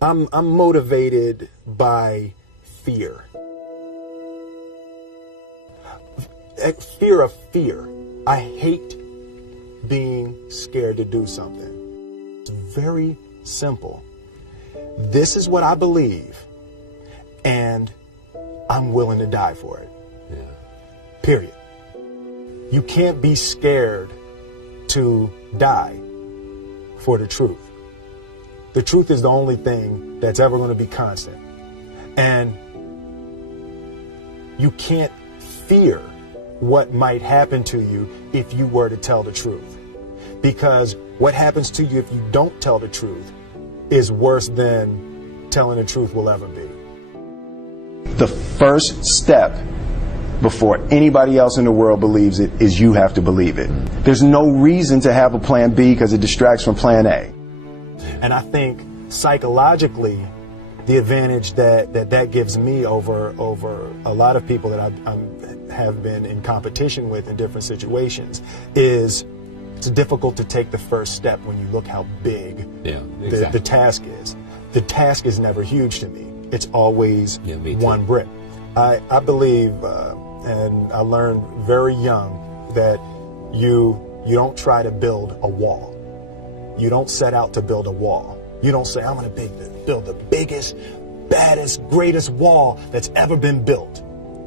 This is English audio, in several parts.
I'm motivated by fear. Fear of fear. I hate being scared to do something. It's very simple. This is what I believe, and I'm willing to die for it. Yeah. Period. You can't be scared to die for the truth. The truth is the only thing that's ever going to be constant. And you can't fear what might happen to you if you were to tell the truth. Because what happens to you if you don't tell the truth is worse than telling the truth will ever be. The first step before anybody else in the world believes it is you have to believe it. There's no reason to have a plan B because it distracts from plan A. And I think psychologically, the advantage that gives me over a lot of people that I have been in competition with in different situations is it's difficult to take the first step when you look how big the task is. The task is never huge to me. It's always one brick. I believe, and I learned very young, that you don't try to build a wall. You don't set out to build a wall. You don't say, I'm going to build the biggest, baddest, greatest wall that's ever been built.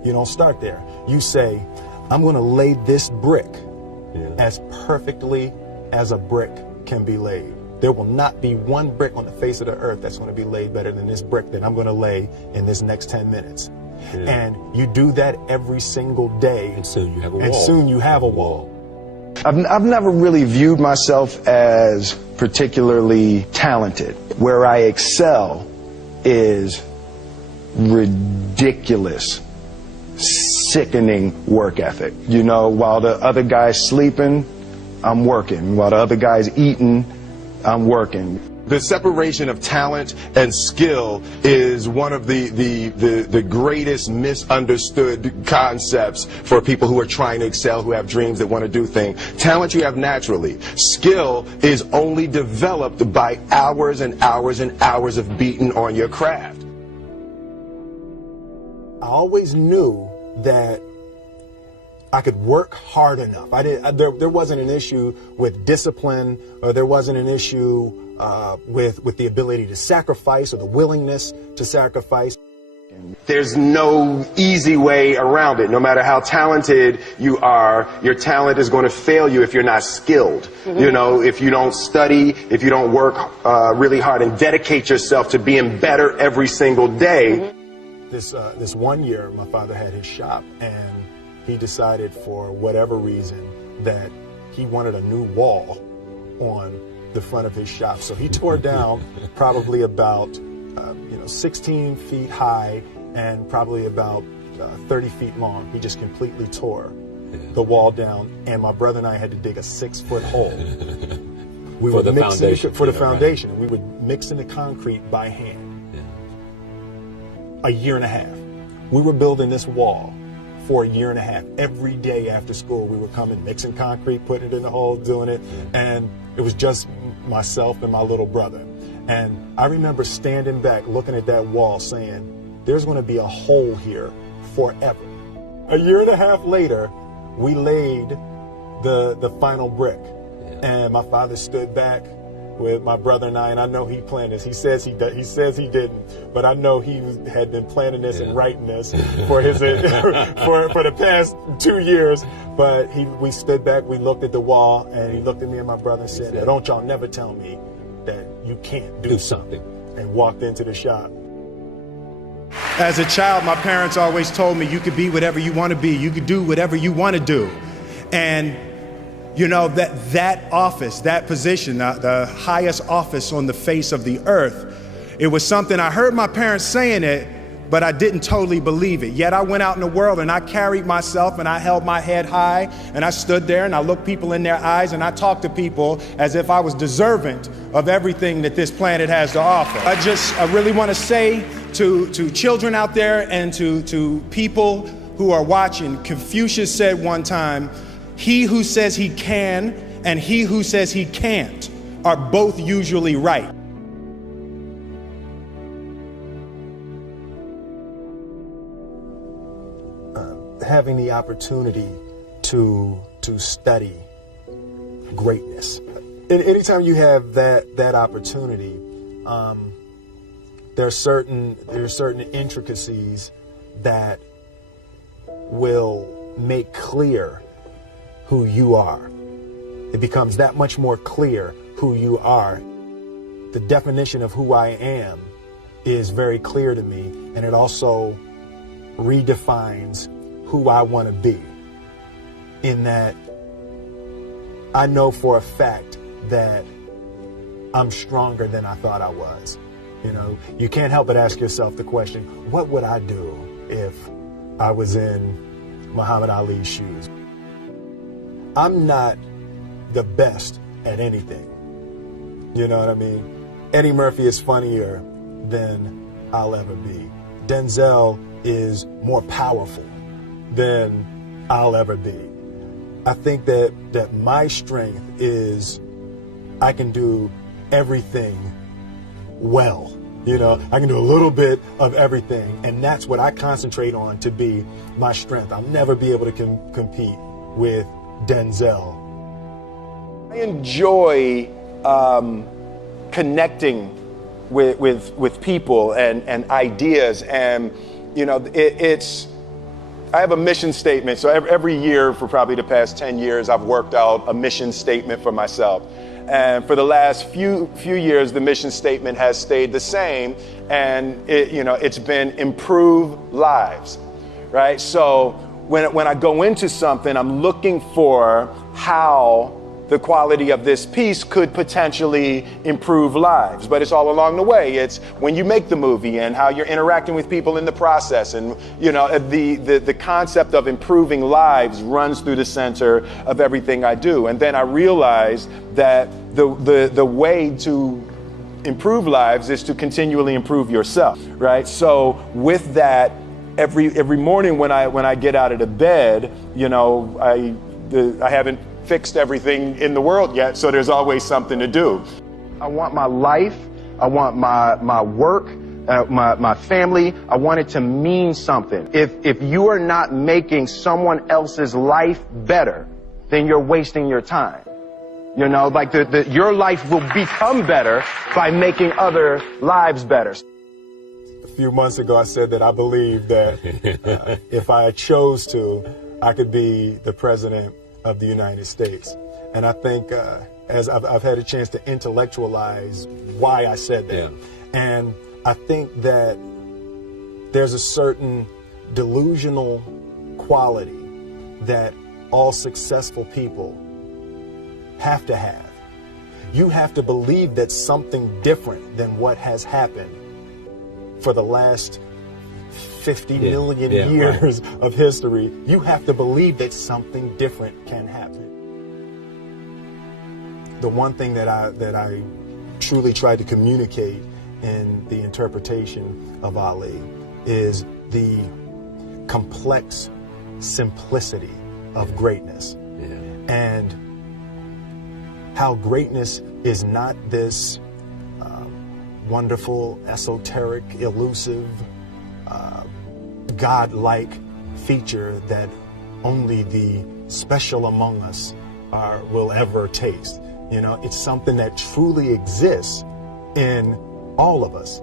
You don't start there. You say, I'm going to lay this brick as perfectly as a brick can be laid. There will not be one brick on the face of the earth that's going to be laid better than this brick that I'm going to lay in this next 10 minutes. And you do that every single day. And soon you have a wall. And soon you have a wall. I've never really viewed myself as particularly talented. Where I excel is ridiculous, sickening work ethic. You know, while the other guy's sleeping, I'm working. While the other guy's eating, I'm working. The separation of talent and skill is one of the greatest misunderstood concepts for people who are trying to excel, who have dreams, that want to do things. Talent you have naturally. Skill is only developed by hours and hours and hours of beating on your craft. I always knew that I could work hard enough. There wasn't an issue with discipline, or there wasn't an issue with the ability to sacrifice or the willingness to sacrifice. There's no easy way around it. No matter how talented you are, your talent is going to fail you if you're not skilled. You know, if you don't study, if you don't work really hard and dedicate yourself to being better every single day. This one year, my father had his shop, and he decided for whatever reason that he wanted a new wall on the front of his shop. So he tore down probably about 16 feet high and probably about 30 feet long. He just completely tore the wall down, and my brother and I had to dig a 6-foot hole. We for the foundation. For the foundation. We would mix in the concrete by hand. A year and a half. We were building this wall for a year and a half. Every day after school, we were coming, mixing concrete, putting it in the hole, doing it. And it was just myself and my little brother. And I remember standing back, looking at that wall, saying, there's going to be a hole here forever. A year and a half later, we laid the final brick. And my father stood back with my brother and I know he planned this. He says he didn't, but I know he had been planning this and writing this for his for the past 2 years. But we stood back, we looked at the wall, and he looked at me and my brother and said, "Don't y'all never tell me that you can't do something," and walked into the shop. As a child, my parents always told me you could be whatever you want to be. You could do whatever you want to do. And you know, that office, that position, the highest office on the face of the earth, it was something I heard my parents saying it, but I didn't totally believe it. Yet I went out in the world and I carried myself and I held my head high and I stood there and I looked people in their eyes and I talked to people as if I was deserving of everything that this planet has to offer. I really want to say to children out there and to people who are watching, Confucius said one time, he who says he can and he who says he can't are both usually right. having the opportunity to study greatness. And anytime you have that opportunity, there are certain intricacies that will make clear who you are. It becomes that much more clear who you are. The definition of who I am is very clear to me, and it also redefines who I want to be, in that I know for a fact that I'm stronger than I thought I was. You know, you can't help but ask yourself the question, what would I do if I was in Muhammad Ali's shoes? I'm not the best at anything. You know what I mean? Eddie Murphy is funnier than I'll ever be. Denzel is more powerful than I'll ever be. I think that my strength is I can do everything well. You know, I can do a little bit of everything, and that's what I concentrate on to be my strength. I'll never be able to compete with Denzel. I enjoy connecting with people and ideas, and you know, I have a mission statement. So every year for probably the past 10 years, I've worked out a mission statement for myself. And for the last few years, the mission statement has stayed the same, and it's been improve lives, right? So when I go into something, I'm looking for how the quality of this piece could potentially improve lives. But it's all along the way. It's when you make the movie and how you're interacting with people in the process. And the concept of improving lives runs through the center of everything I do. And then I realized that the way to improve lives is to continually improve yourself, right? So with that, every morning when I get out of the bed, I haven't fixed everything in the world yet, so there's always something to do. I want my life, I want my work, my family, I want it to mean something. If you are not making someone else's life better, then you're wasting your time. Your life will become better by making other lives better. A few months ago, I said that I believe that if I chose to, I could be the president of the United States. And I think as I've had a chance to intellectualize why I said that. Yeah. And I think that there's a certain delusional quality that all successful people have to have. You have to believe that something different than what has happened for the last 50 million years of history. You have to believe that something different can happen. The one thing that I truly tried to communicate in the interpretation of Ali is the complex simplicity of greatness. And how greatness is not this wonderful, esoteric, elusive, God-like feature that only the special among us will ever taste. It's something that truly exists in all of us.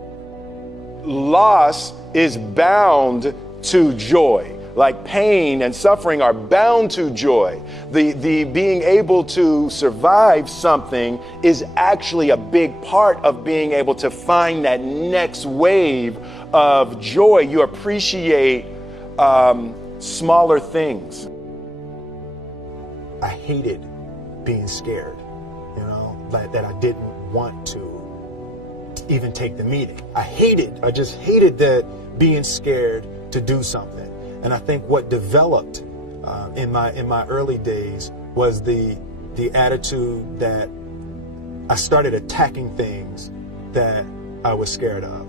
Loss is bound to joy. Like pain and suffering are bound to joy. The being able to survive something is actually a big part of being able to find that next wave of joy. You appreciate smaller things. I hated being scared, that I didn't want to even take the meeting. I just hated that being scared to do something. And I think what developed in my early days was the attitude that I started attacking things that I was scared of.